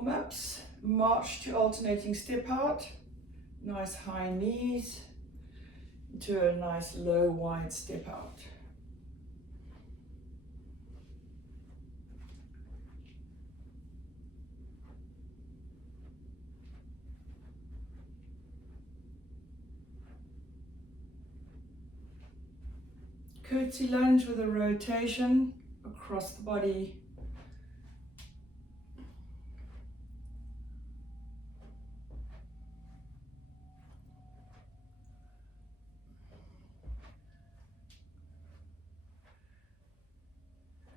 warm-ups. March to alternating step out. Nice high knees into a nice low wide step out. Curtsy lunge with a rotation across the body.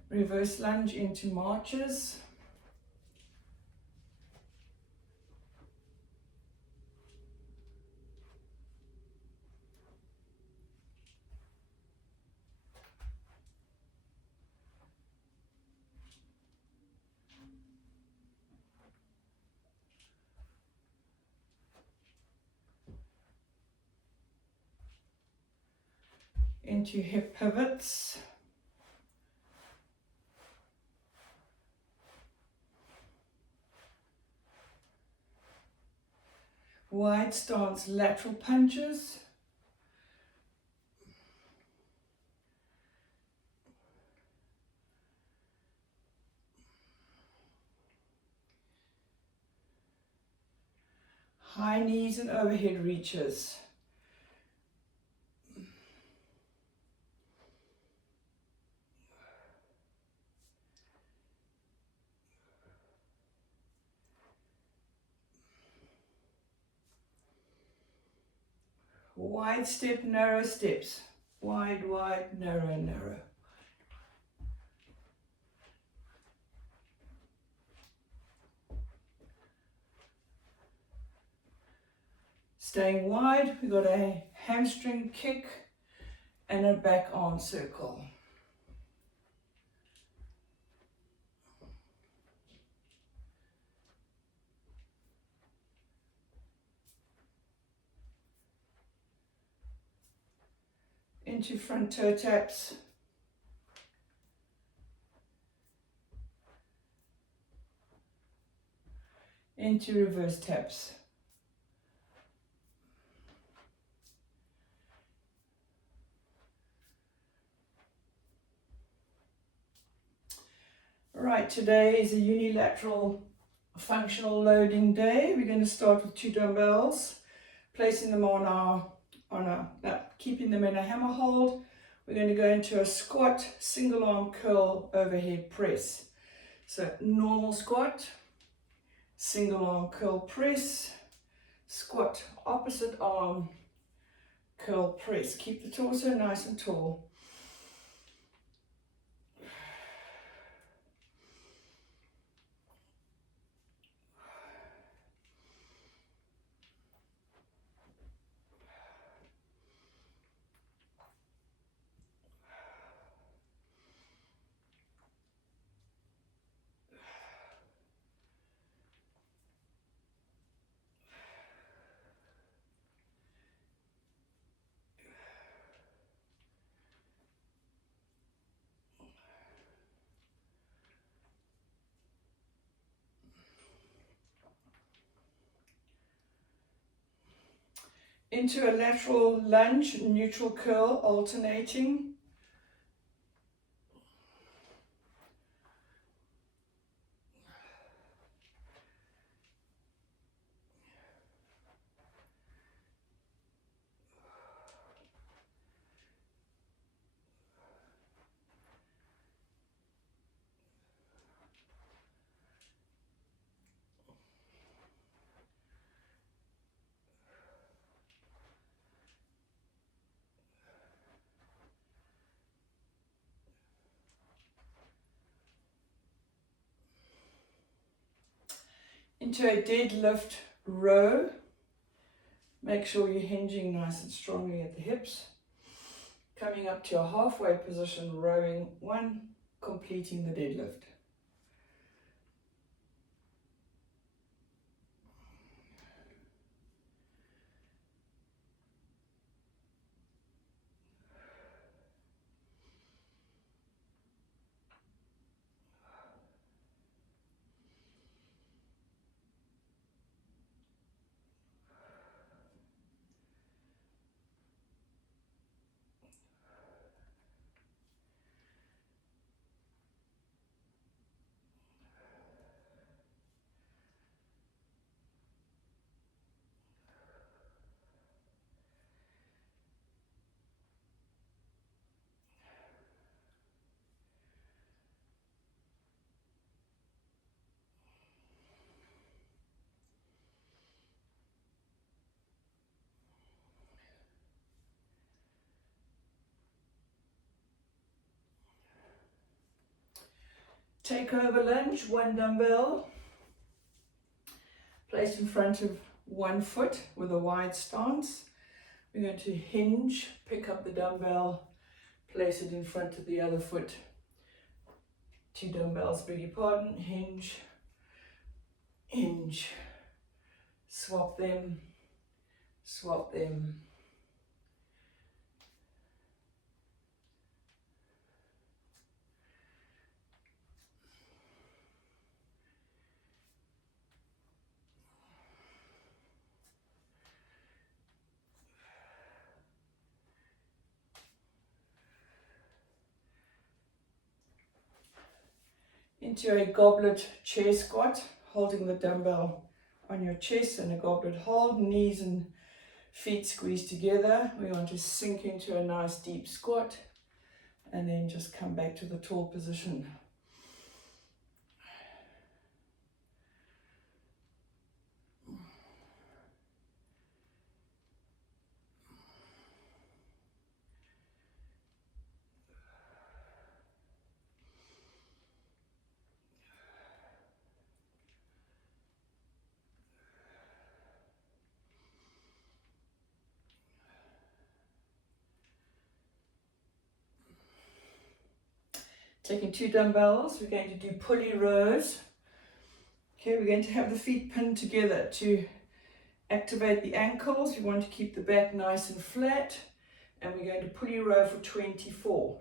Reverse lunge into marches. Into hip pivots. Wide stance lateral punches. High knees and overhead reaches. Wide step, narrow steps. Wide, wide, narrow, narrow. Staying wide, we've got a hamstring kick and a back arm circle. Into front toe taps. Into reverse taps. Right, today is a unilateral functional loading day. We're going to start with 2 dumbbells, placing them keeping them in a hammer hold. We're going to go into a squat, single arm curl, overhead press. So normal squat, single arm curl press, squat, opposite arm curl press. Keep the torso nice and tall. Into a lateral lunge, neutral curl, alternating. Into a deadlift row. Make sure you're hinging nice and strongly at the hips. Coming up to a halfway position, rowing 1, completing the deadlift. Take over lunge, one dumbbell, place in front of one foot with a wide stance. We're going to hinge, pick up the dumbbell, place it in front of the other foot. Two dumbbells, beg your pardon, hinge, hinge, swap them, swap them. Into a goblet chair squat, holding the dumbbell on your chest and a goblet hold, knees and feet squeeze together. We want to sink into a nice deep squat and then just come back to the tall position. Taking two dumbbells, we're going to do pulley rows. Okay, we're going to have the feet pinned together to activate the ankles. We want to keep the back nice and flat, and we're going to pulley row for 24.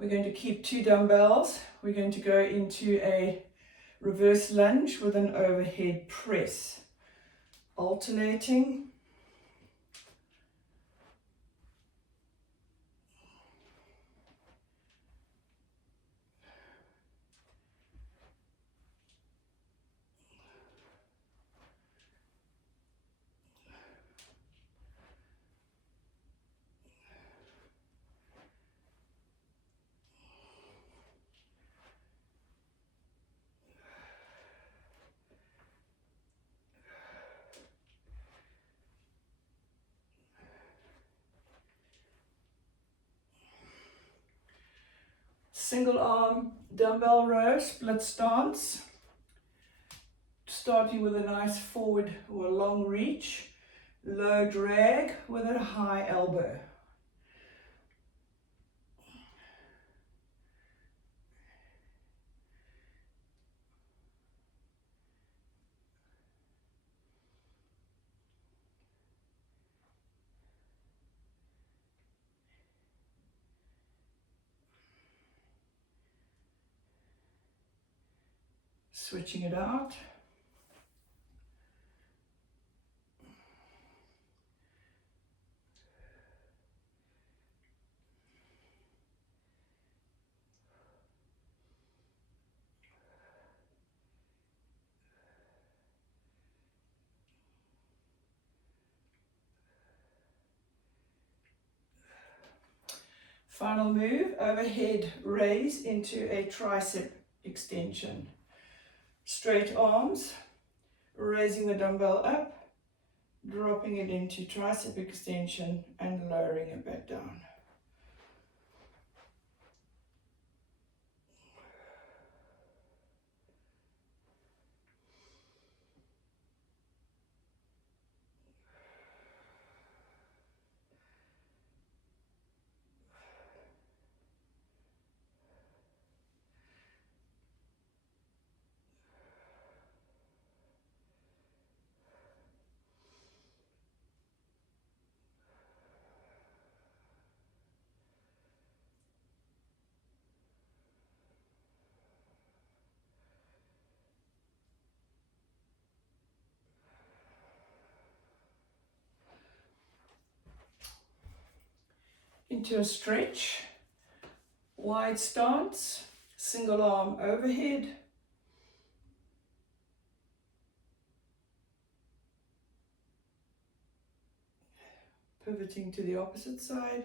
We're going to keep two dumbbells. We're going to go into a reverse lunge with an overhead press, alternating. Single arm dumbbell row, split stance, starting with a nice forward or long reach, low drag with a high elbow. Switching it out. Final move, overhead raise into a tricep extension. Straight arms, raising the dumbbell up, dropping it into tricep extension and lowering it back down. Into a stretch, wide stance, single arm overhead. Pivoting to the opposite side.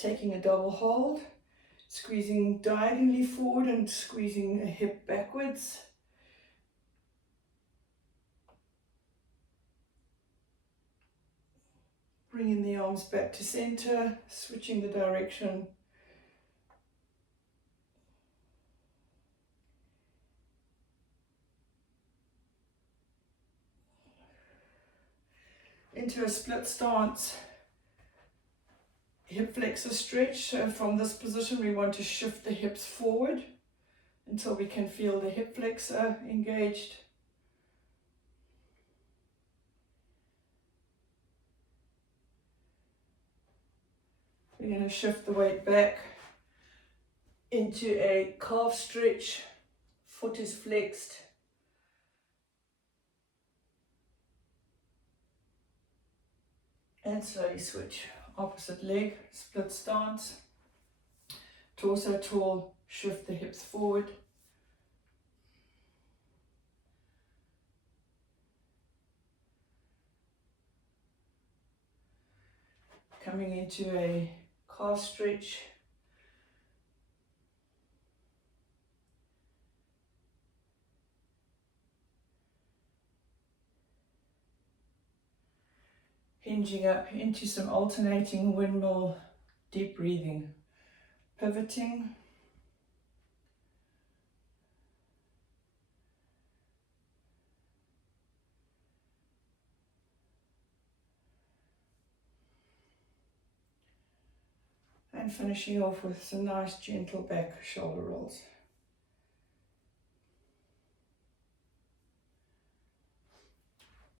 taking a double hold, squeezing diagonally forward and squeezing a hip backwards. Bringing the arms back to center, switching the direction. Into a split stance. Hip flexor stretch. So from this position we want to shift the hips forward until we can feel the hip flexor engaged. We're going to shift the weight back into a calf stretch. Foot is flexed. And slowly switch. Opposite leg, split stance. Torso tall, shift the hips forward. Coming into a calf stretch. Hinging up into some alternating windmill deep breathing. Pivoting. And finishing off with some nice gentle back shoulder rolls.